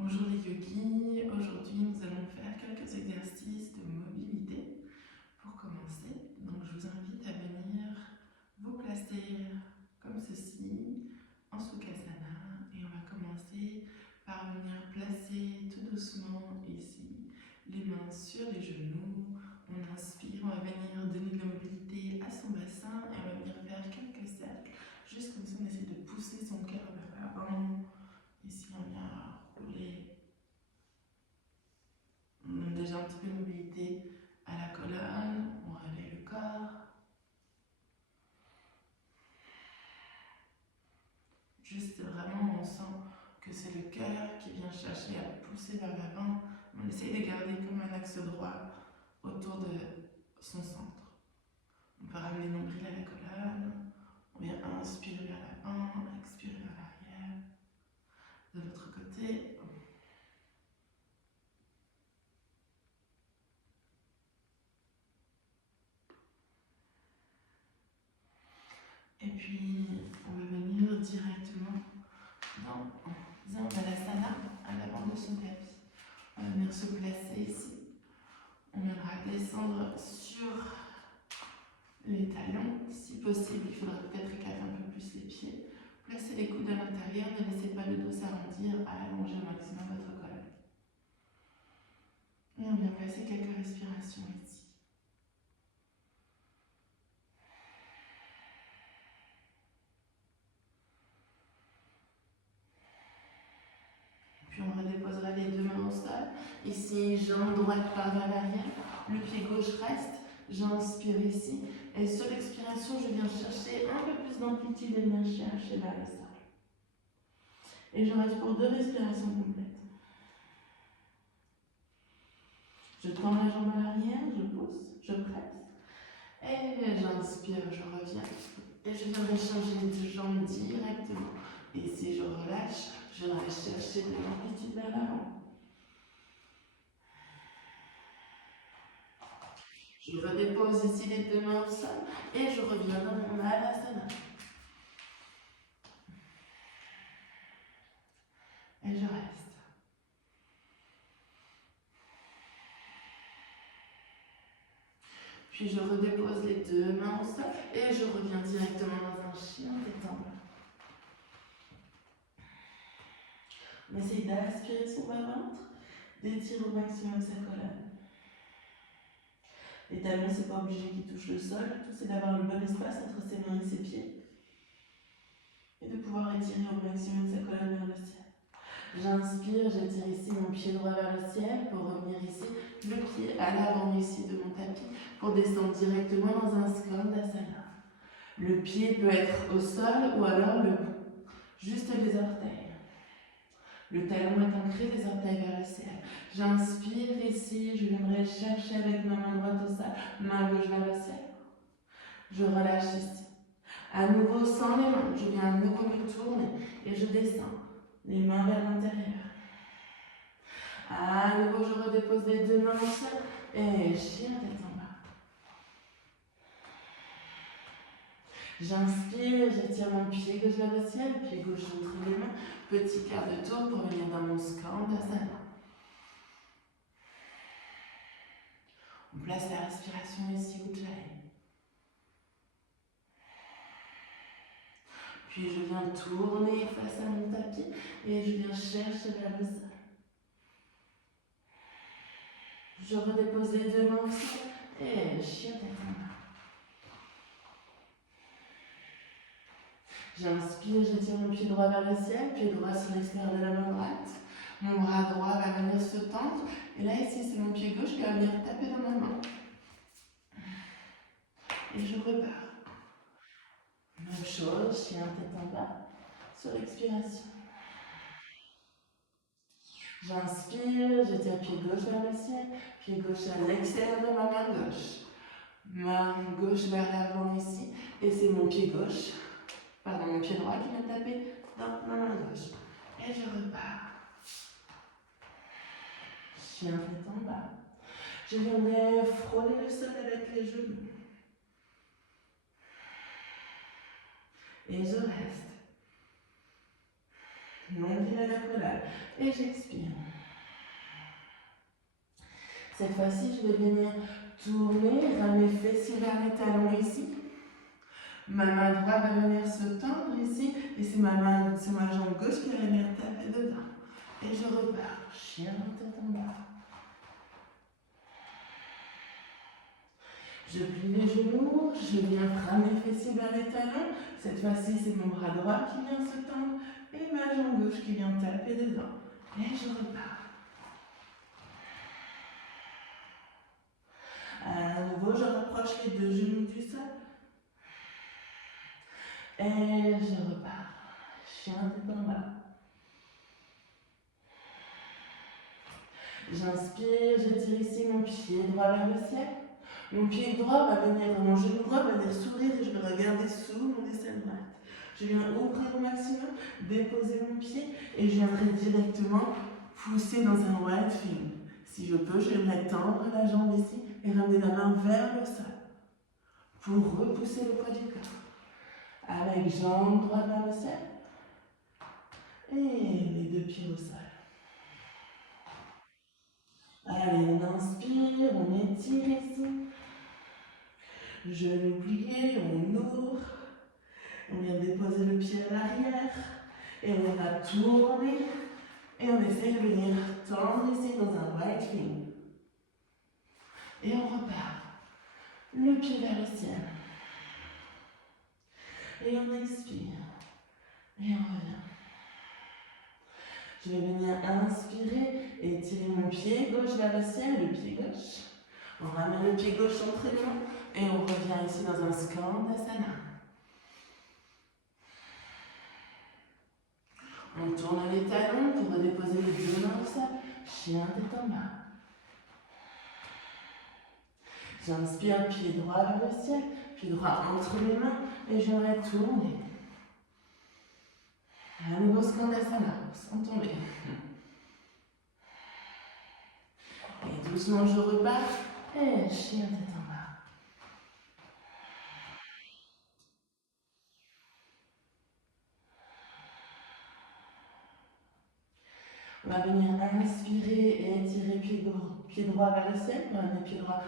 Bonjour les yogis, aujourd'hui nous allons faire quelques exercices de mobilité pour commencer. Donc je vous invite à venir vous placer comme ceci en Sukhasana et on va commencer par venir placer tout doucement ici les mains sur les genoux. On inspire, on va venir donner de la mobilité à son bassin et on va venir faire quelques cercles, juste comme ça on essaie de pousser son cœur vers l'avant. Ici on vient rouler. On donne déjà un petit peu de mobilité à la colonne, on réveille le corps. Juste vraiment, on sent que c'est le cœur qui vient chercher à pousser vers l'avant. On essaye de garder comme un axe droit autour de son centre. On peut ramener le nombril à la colonne. On vient inspirer vers l'avant, expirer vers l'arrière. De l'autre côté. Et puis, on va venir directement dans un balasana à l'avant de son tapis. On va venir se placer ici. On viendra descendre sur les talons. Si possible, il faudra peut-être écarter un peu plus les pieds. Placez les coudes à l'intérieur, ne laissez pas le dos s'arrondir, allongez au maximum votre colonne. Et on vient placer quelques respirations ici. Puis on redéposera les deux mains au sol. Ici, jambe droite part vers l'arrière, le pied gauche reste. J'inspire ici. Et sur l'expiration, je viens chercher un peu plus d'amplitude et viens chercher vers le sol. Et je reste pour 2 respirations complètes. Je tends la jambe à l'arrière, je pousse, je presse. Et j'inspire, je reviens. Et je viendrai changer les 2 jambes directement. Et si je relâche, je viendrai chercher de l'amplitude vers l'avant. Je redépose ici les 2 mains au sol et je reviens dans mon Malasana. Et je reste. Puis je redépose les 2 mains au sol et je reviens directement dans un chien détendu. On essaye d'aspirer son bas-ventre, d'étirer au maximum sa colonne. Les talons, c'est pas obligé qu'ils touchent le sol, tout c'est d'avoir le bon espace entre ses mains et ses pieds. Et de pouvoir étirer au maximum sa colonne vers le ciel. J'inspire, j'étire ici mon pied droit vers le ciel pour revenir ici, le pied à l'avant ici de mon tapis pour descendre directement dans un Skandasana. Le pied peut être au sol ou alors le bout, juste les orteils. Le talon est ancré, les orteils vers le ciel. J'inspire ici, je viendrai chercher avec ma main droite au sol, main gauche vers le ciel. Je relâche ici. À nouveau sans les mains, je viens à nouveau me tourner et je descends. Les mains vers l'intérieur. À nouveau, je redépose les 2 mains au sol et chien tête en bas. J'inspire, j'étire mon pied gauche vers le ciel, pied gauche entre les mains. Petit quart de tour pour venir dans mon Skandasana. On place la respiration ici, Ujjayi. Puis je viens tourner face à mon tapis et je viens chercher vers le sol. Je redépose les 2 mains au sol et chien tête en bas. J'inspire, j'étire mon pied droit vers le ciel, pied droit sur l'extérieur de la main droite. Mon bras droit va venir se tendre. Et là, ici, c'est mon pied gauche qui va venir taper dans ma main. Et je repars. Même chose, chien tête en bas, sur l'expiration. J'inspire, j'étire pied gauche vers le ciel, pied gauche à l'extérieur de ma main gauche. Main gauche vers l'avant ici, et c'est mon pied gauche, pardon, mon pied droit qui vient taper dans ma main gauche. Et je repars. Chien tête en bas. Je viendrai frôler le sol avec les genoux. Et je reste. nombril à l'accolade. Et j'expire. Cette fois-ci, je vais venir tourner, ramener mes fessiers vers les talons ici. Ma main droite va venir se tendre ici. Et c'est ma jambe gauche qui va venir taper dedans. Et je repars. Chien tête en bas. Je plie les genoux, je viens ramener mes fessiers vers les talons. Cette fois-ci, c'est mon bras droit qui vient se tendre et ma jambe gauche qui vient taper dedans. Et je repars. À nouveau, je rapproche les deux genoux du sol. Et je repars. Chien tête en bas. J'inspire, j'étire ici mon pied droit vers le ciel. Mon pied droit va venir, mon genou droit va venir s'ouvrir et je vais regarder sous mon aisselle droite. Je viens ouvrir au maximum, déposer mon pied et je viendrai directement pousser dans un wide finger. Si je peux, je viendrai tendre la jambe ici et ramener la main vers le sol pour repousser le poids du corps. Avec jambe droite vers le ciel et les deux pieds au sol. Allez, on inspire, on étire ici. Genou plié, on ouvre. On vient déposer le pied à l'arrière. Et on va tourner. Et on essaie de venir tendre ici dans un wide finger. Et on repart. Le pied vers le ciel. Et on expire. Et on revient. Je vais venir inspirer et tirer mon pied gauche vers le ciel, le pied gauche. On ramène le pied gauche entre les mains et on revient ici dans un Skandasana. On tourne les talons pour redéposer les deux mains au sol. Chien tête en bas. J'inspire, pied droit vers le ciel, pied droit entre les mains et je vais tourner. À nouveau Skandasana, sans tomber. Et doucement je repars. Et chien tête en bas. On va venir inspirer et étirer pied droit vers le ciel. On va mettre pied droit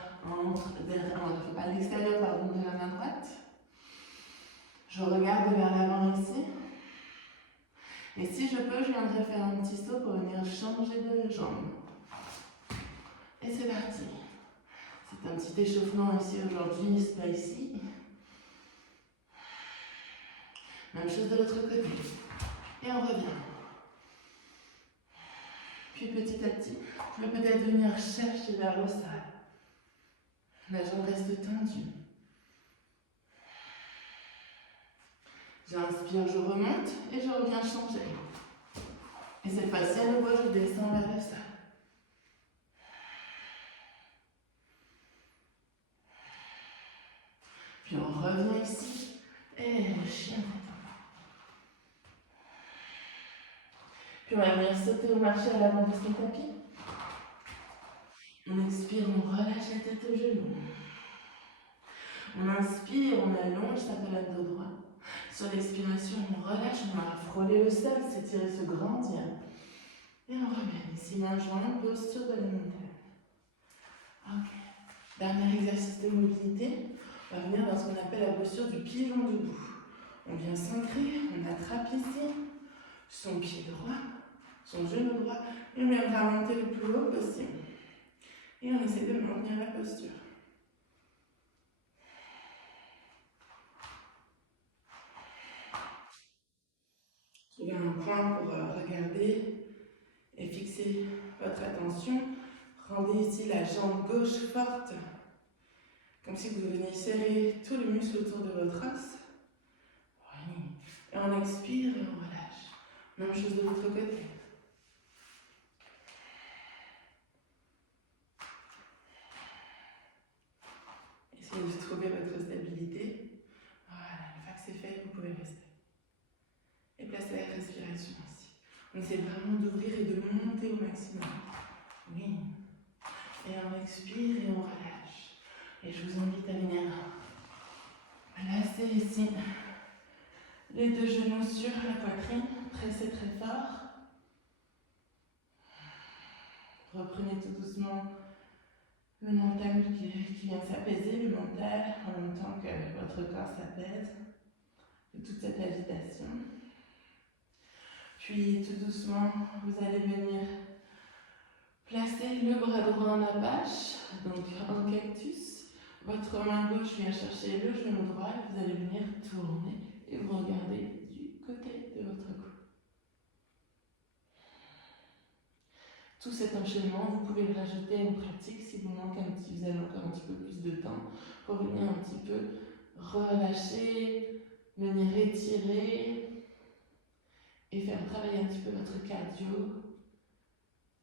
à l'extérieur de la main droite. Je regarde vers l'avant ici. Et si je peux, je viendrai faire un petit saut pour venir changer de jambe. Et c'est parti. C'est un petit échauffement ici aujourd'hui, c'est pas ici. Même chose de l'autre côté. Et on revient. Puis petit à petit, je vais peut-être venir chercher vers le sol. La jambe reste tendue. J'inspire, je remonte et je reviens changer. Et cette fois-ci, à nouveau, je descends vers le sol. Puis on revient ici et le chien tête en bas. Puis on va venir sauter ou marcher à l'avant de son tapis. On expire, on relâche la tête aux genoux. On inspire, on allonge sa colonne de droit. Sur l'expiration, on relâche, on va frôler le sol, s'étirer, se grandir. Et on revient ici, main jointe, posture de la montagne. Ok. Dernier exercice de mobilité. On va venir dans ce qu'on appelle la posture du pigeon debout. On vient s'ancrer, on attrape ici son pied droit, son genou droit, et on viendra monter le plus haut possible. Et on essaie de maintenir la posture. Trouvez un point pour regarder et fixer votre attention. Rendez ici la jambe gauche forte, comme si vous veniez serrer tous les muscles autour de votre os. Oui. Et on expire et on relâche. Même chose de l'autre côté. Essayez de trouver votre stabilité. Voilà, une fois que c'est fait, vous pouvez rester. Et placez la respiration ici. On essaie vraiment d'ouvrir et de monter au maximum. Oui. Et on expire et on relâche. Et je vous invite à venir placer ici les deux genoux sur la poitrine. pressez très fort. Reprenez tout doucement le mental qui vient s'apaiser, le mental, en même temps que votre corps s'apaise de toute cette agitation. Puis tout doucement, vous allez venir placer le bras droit en apache, donc en cactus. Votre main gauche vient chercher le genou droit et vous allez venir tourner et vous regardez du côté de votre cou. Tout cet enchaînement, vous pouvez le rajouter à une pratique si vous manque vous avez encore un petit peu plus de temps pour venir un petit peu relâcher, venir étirer et faire travailler un petit peu votre cardio.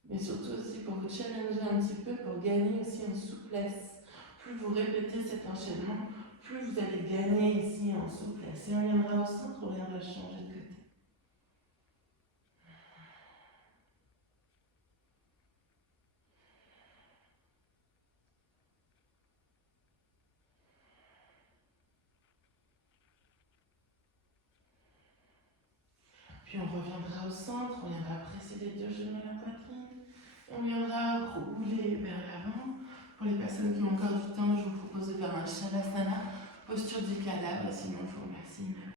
Mais surtout aussi pour vous challenger un petit peu, pour gagner aussi en souplesse. Plus vous répétez cet enchaînement, plus vous allez gagner ici en souplesse. Et on viendra au centre, on viendra changer de côté. Puis on reviendra au centre, on viendra presser les deux genoux à la poitrine. Et on viendra rouler vers l'avant. Pour les personnes qui ont encore du temps, je vous propose de faire un Shavasana, posture du cadavre, sinon je vous